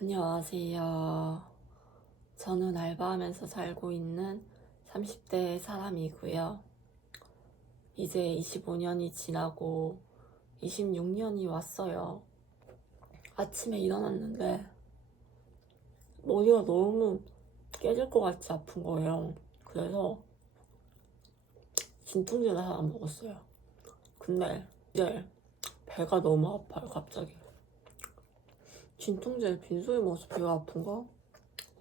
안녕하세요. 저는 알바하면서 살고 있는 30대 사람이고요. 이제 25년이 지나고 26년이 왔어요. 아침에 일어났는데 머리가 너무 깨질 것 같이 아픈 거예요. 그래서 진통제를 하나 먹었어요. 근데 이제 배가 너무 아파요, 갑자기. 진통제 빈속에 먹어서 배가 아픈가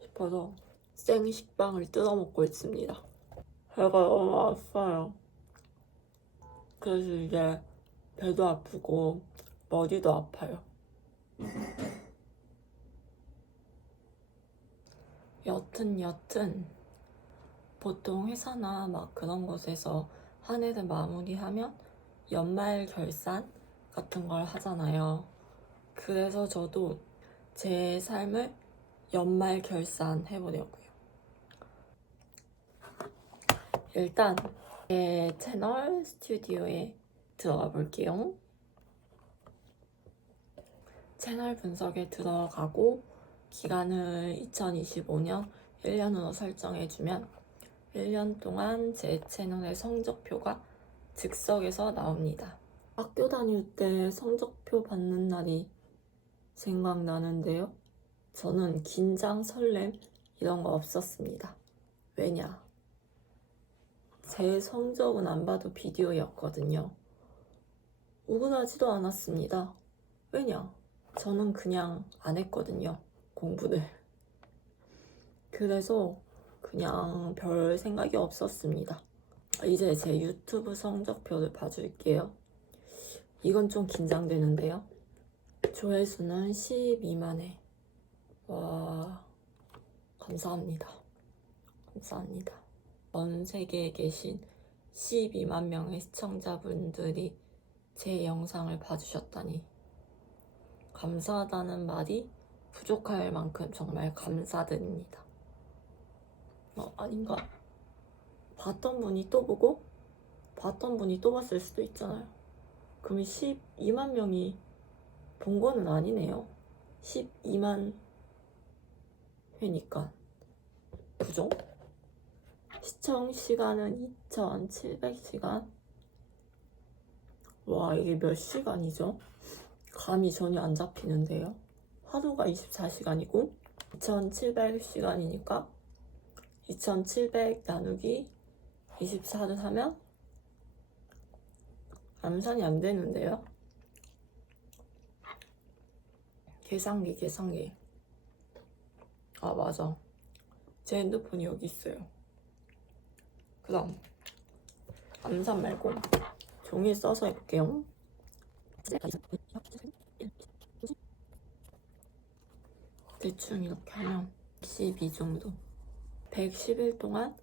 싶어서 생식빵을 뜯어 먹고 있습니다. 배가 너무 아파요. 그래서 이제 배도 아프고 머리도 아파요. 여튼 여튼 보통 회사나 막 그런 곳에서 한 해를 마무리하면 연말 결산 같은 걸 하잖아요. 그래서 저도 제 삶을 연말 결산 해 보려고요. 일단 제 채널 스튜디오에 들어가 볼게요. 채널 분석에 들어가고 기간을 2025년 1년으로 설정해주면 1년 동안 제 채널의 성적표가 즉석에서 나옵니다. 학교 다닐 때 성적표 받는 날이 생각나는데요. 저는 긴장, 설렘 이런 거 없었습니다. 왜냐? 제 성적은 안 봐도 비디오였거든요. 우울하지도 않았습니다. 왜냐? 저는 그냥 안 했거든요. 공부를. 그래서 그냥 별 생각이 없었습니다. 이제 제 유튜브 성적표를 봐줄게요. 이건 좀 긴장되는데요. 조회수는 12만회. 와, 감사합니다. 감사합니다. 전 세계에 계신 12만 명의 시청자분들이 제 영상을 봐주셨다니. 감사하다는 말이 부족할 만큼 정말 감사드립니다. 어, 아닌가? 봤던 분이 또 보고, 봤던 분이 또 봤을 수도 있잖아요. 그러면 12만 명이 본 거는 아니네요. 12만 회니까. 그죠? 시청 시간은 2,700시간. 와, 이게 몇 시간이죠? 감이 전혀 안 잡히는데요. 하루가 24시간이고 2,700시간이니까 2,700 나누기 24를 하면 암산이 안 되는데요. 계산기, 계산기. 아, 맞아. 제 핸드폰이 여기 있어요. 그럼, 암산 말고 종이 써서 해볼게요. 대충 이렇게 하면 12 정도. 110일 동안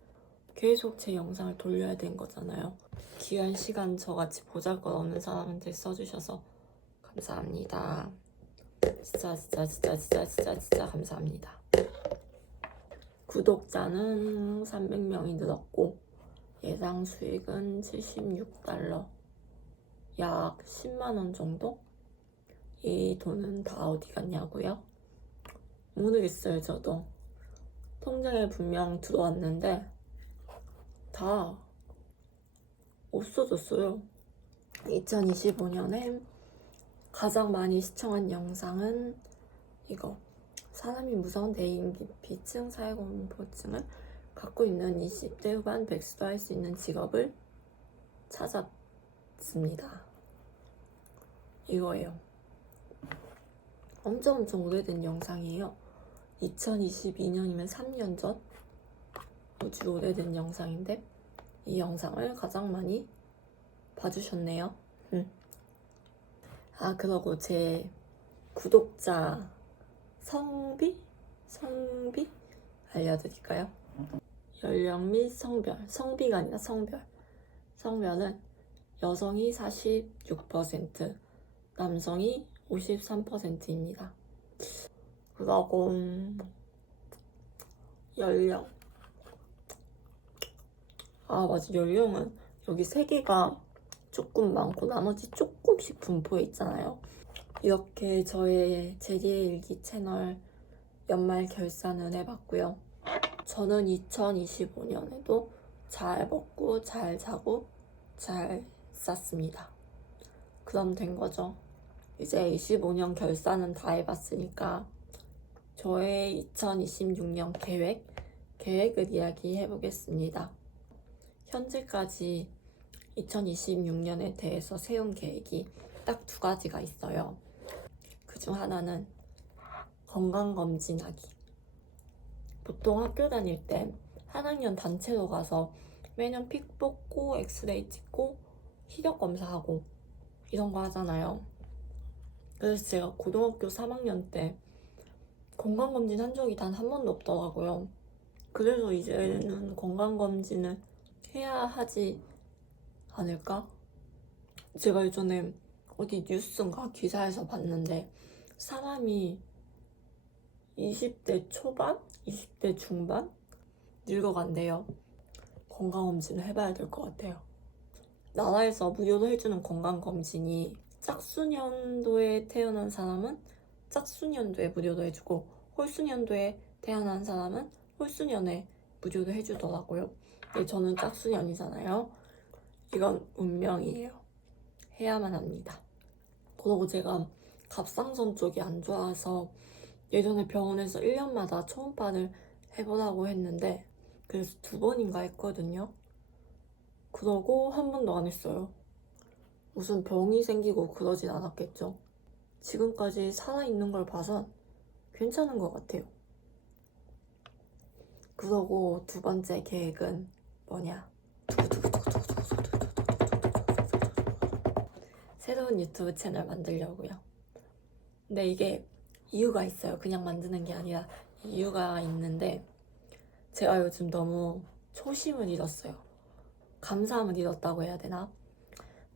계속 제 영상을 돌려야 된 거잖아요. 귀한 시간 저같이 보잘 것 없는 사람한테 써주셔서 감사합니다. 진짜 진짜 진짜 진짜 진짜 진짜 감사합니다. 구독자는 300명이 늘었고 예상 수익은 76달러 약 10만 원 정도? 이 돈은 다 어디 갔냐고요? 모르겠어요 저도 통장에 분명 들어왔는데 다 없어졌어요 2025년에 가장 많이 시청한 영상은 이거 사람이 무서운 대인 기피증 사회공포증을 갖고 있는 20대 후반 백수도 할 수 있는 직업을 찾았습니다. 이거예요. 엄청 엄청 오래된 영상이에요. 2022년이면 3년 전 아주 오래된 영상인데 이 영상을 가장 많이 봐주셨네요. 음. 아 그러고 제 구독자 성비? 성비? 알려드릴까요? 연령 및 성별 성비가 아니라 성별 성별은 여성이 46% 남성이 53%입니다 그러고 음, 연령 아 맞아 연령은 여기 세 개가 조금 많고 나머지 조금씩 분포해 있잖아요. 이렇게 저의 제리의 일기 채널 연말 결산은 해봤고요. 저는 2025년에도 잘 먹고 잘 자고 잘 쌌습니다. 그럼 된 거죠. 이제 25년 결산은 다 해봤으니까 저의 2026년 계획, 계획을 이야기해 보겠습니다. 현재까지 2026년에 대해서 세운 계획이 딱 두 가지가 있어요. 그 중 하나는 건강검진하기. 보통 학교 다닐 때 한 학년 단체로 가서 매년 픽 뽑고 엑스레이 찍고 시력 검사하고 이런 거 하잖아요. 그래서 제가 고등학교 3학년 때 건강검진 한 적이 단 한 번도 없더라고요. 그래서 이제는 건강검진을 해야 하지 않을까? 제가 예전에 어디 뉴스인가 기사에서 봤는데 사람이 20대 초반? 20대 중반? 늙어간대요. 건강검진을 해봐야 될 것 같아요. 나라에서 무료로 해주는 건강검진이 짝수년도에 태어난 사람은 짝수년도에 무료로 해주고 홀수년도에 태어난 사람은 홀수년에 무료로 해주더라고요. 근데 저는 짝수년이잖아요. 이건 운명이에요. 해야만 합니다. 그리고 제가 갑상선 쪽이 안 좋아서 예전에 병원에서 1년마다 초음파를 해보라고 했는데 그래서 두 번인가 했거든요. 그러고 한 번도 안 했어요. 무슨 병이 생기고 그러진 않았겠죠. 지금까지 살아있는 걸 봐선 괜찮은 것 같아요. 그러고 두 번째 계획은 뭐냐? 새로운 유튜브 채널 만들려고요. 근데 이게 이유가 있어요. 그냥 만드는 게 아니라 이유가 있는데 제가 요즘 너무 초심을 잃었어요. 감사함을 잃었다고 해야 되나?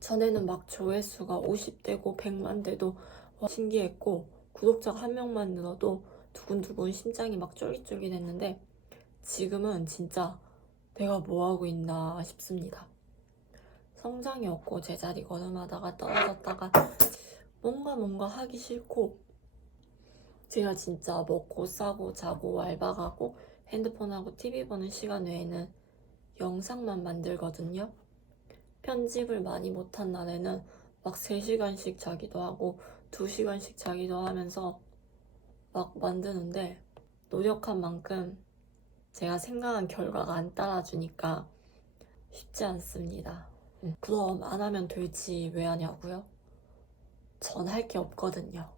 전에는 막 조회수가 50대고 100만 대도 와, 신기했고 구독자가 한 명만 늘어도 두근두근 심장이 막 쫄깃쫄깃했는데 지금은 진짜 내가 뭐 하고 있나 싶습니다. 성장이 없고 제자리 걸음하다가 떨어졌다가 뭔가 뭔가 하기 싫고 제가 진짜 먹고 싸고 자고 알바 가고 핸드폰하고 TV 보는 시간 외에는 영상만 만들거든요. 편집을 많이 못한 날에는 막 3시간씩 자기도 하고 2시간씩 자기도 하면서 막 만드는데 노력한 만큼 제가 생각한 결과가 안 따라주니까 쉽지 않습니다. 음, 그럼 안 하면 될지 왜 하냐고요? 전 할 게 없거든요.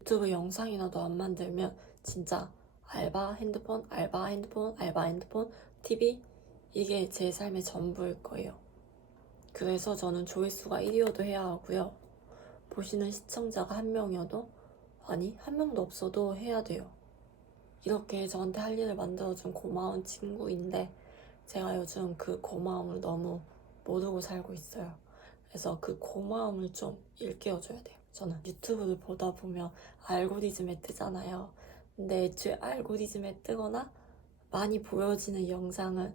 유튜브 영상이라도 안 만들면 진짜 알바 핸드폰, 알바 핸드폰, 알바 핸드폰, TV 이게 제 삶의 전부일 거예요. 그래서 저는 조회수가 1위여도 해야 하고요. 보시는 시청자가 한 명이어도 아니 한 명도 없어도 해야 돼요. 이렇게 저한테 할 일을 만들어준 고마운 친구인데 제가 요즘 그 고마움을 너무 모르고 살고 있어요. 그래서 그 고마움을 좀 일깨워줘야 돼요. 저는 유튜브를 보다 보면 알고리즘에 뜨잖아요. 근데 애초에 알고리즘에 뜨거나 많이 보여지는 영상은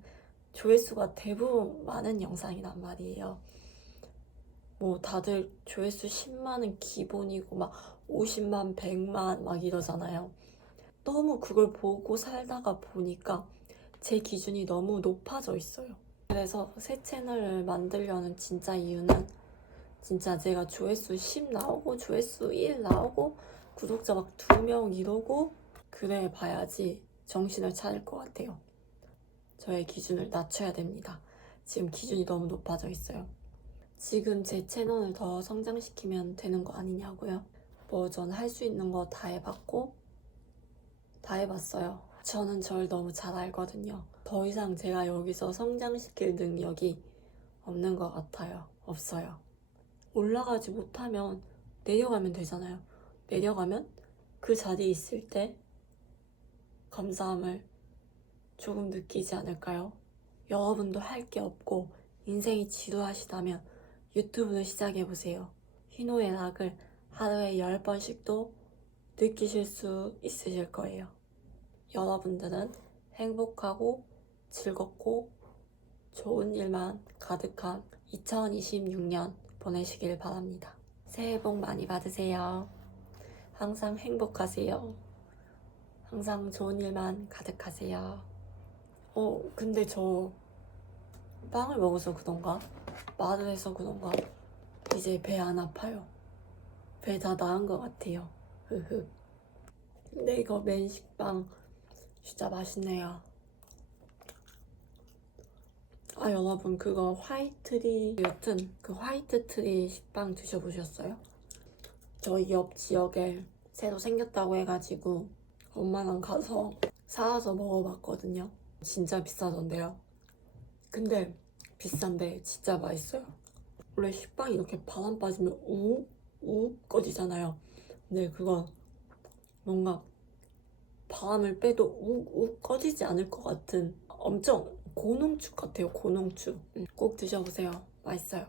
조회수가 대부분 많은 영상이란 말이에요. 뭐 다들 조회수 10만은 기본이고 막 50만, 100만 막 이러잖아요. 너무 그걸 보고 살다가 보니까 제 기준이 너무 높아져 있어요. 그래서 새 채널을 만들려는 진짜 이유는 진짜 제가 조회수 10 나오고 조회수 1 나오고 구독자 막 2명 이러고 그래 봐야지 정신을 차릴 것 같아요. 저의 기준을 낮춰야 됩니다. 지금 기준이 너무 높아져 있어요. 지금 제 채널을 더 성장시키면 되는 거 아니냐고요? 뭐 전 할 수 있는 거 다 해봤고 다 해봤어요. 저는 절 너무 잘 알거든요. 더 이상 제가 여기서 성장시킬 능력이 없는 것 같아요. 없어요. 올라가지 못하면 내려가면 되잖아요. 내려가면 그 자리에 있을 때 감사함을 조금 느끼지 않을까요? 여러분도 할 게 없고 인생이 지루하시다면 유튜브를 시작해보세요. 희노의 락을 하루에 10번씩도 느끼실 수 있으실 거예요. 여러분들은 행복하고 즐겁고 좋은 일만 가득한 2026년 보내시길 바랍니다. 새해 복 많이 받으세요. 항상 행복하세요. 항상 좋은 일만 가득하세요. 어, 근데 저 빵을 먹어서 그런가? 말을 해서 그런가? 이제 배 안 아파요. 배 다 나은 것 같아요. 근데 이거 맨식빵 진짜 맛있네요. 아 여러분 그거 화이트리 여튼 그 화이트트리 식빵 드셔보셨어요? 저희 옆 지역에 새로 생겼다고 해가지고 엄마랑 가서 사와서 먹어봤거든요. 진짜 비싸던데요. 근데 비싼데 진짜 맛있어요. 원래 식빵이 이렇게 바람 빠지면 우욱 우욱 꺼지잖아요. 근데 그거 뭔가 바람을 빼도 우욱 꺼지지 않을 것 같은 엄청 고농축 같아요. 고농축. 음, 꼭 드셔보세요. 맛있어요.